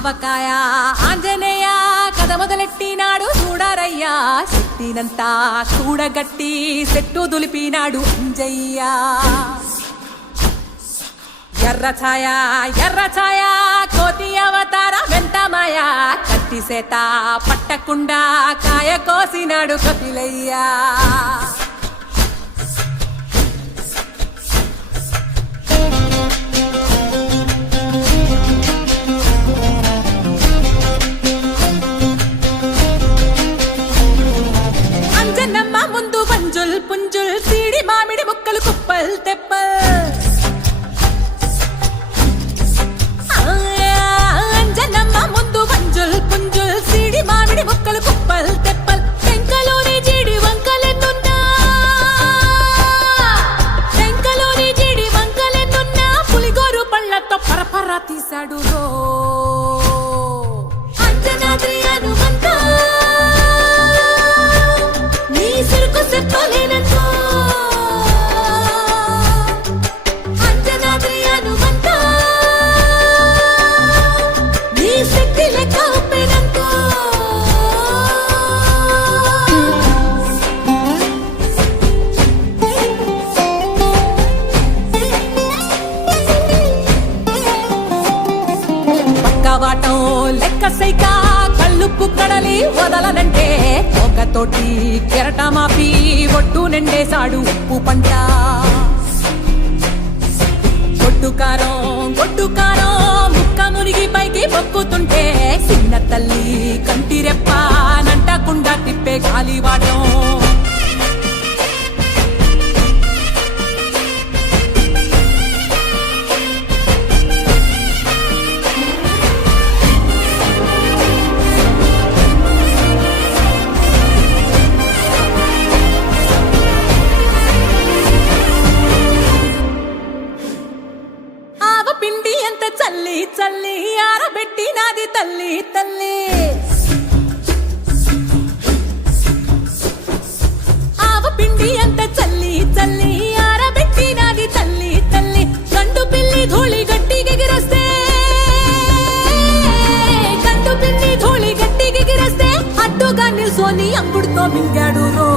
ఆవకాయ ఆంజనేయ కథ మొదలెట్టినాడు చూడరయ్యా శక్తినంతా చూడగట్టి చెట్టు దులిపినాడు అంజయ్య ఎర్ర ఛాయ కోతి అవతార వెంటమాయ కత్తి సేత పట్టకుండా కాయ కోసినాడు కపిలయ్యా అంజనమ్మ ముందు వంజుల్ పుంజుల్ సీడి మామిడి ముక్కలు కుప్పల్ తెప్పల్ అంజనమ్మ ముందు వంజుల్ పుంజుల్ సీడి మామిడి ముక్కలు కుప్పల్ తెప్పల్ టెంకలోని జీడి వంకలెన్నున్నా పులిగోరు పళ్ళతో పరపర తీశాడు రో అంజనాద్రి హనుమంతా నీ సిరుకు చెప్పలేనంతో అంజనాద్రి హనుమంతా నీ శక్తి లెక్క ఒప్పెనంతో పక్కవాటం లెక్క సైక కళ్ళుప్పు కడలి వదలనంటే ఒకతోటి కెరటమాపి ఒట్టు నిండేశాడు ఉప్పు పంట గొడ్డు కారం ముక్క మురిగి పైకి మొక్కుతుంటే చిన్న తల్లి కంటిరెప్ప నంటకుండా తిప్పే గాలివాటం పిండి ఎంత చల్లి చల్లి ఆరబెట్టి నాది తల్లి తల్లి ఆవ పిండి ఎంత చల్లి చల్లి ఆరబెట్టి నాది తల్లి తల్లి గండు పిల్లి ధూళి గట్టిగిరస్తే అడ్డుగా నిల్సోని అంగుడుతో మింగాడు రో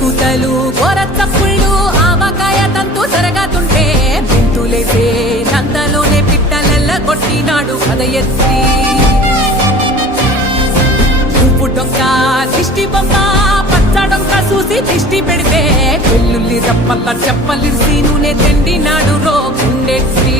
కూతలు గోర చప్పుళ్ళు ఆవకాయ తంతు జరగతుంటే మెంతులేసే నందలోనే పిట్టలెల్ల కొట్టినాడు కథ ఎత్తి ఉప్పు డొక్క దిష్టి బొమ్మ పచ్చడొక్క చూసి దిష్టి పెడితే వెల్లుల్లి రప్పల్ల చెప్పలిసి నూనె తిండినాడు రో గుండెత్తి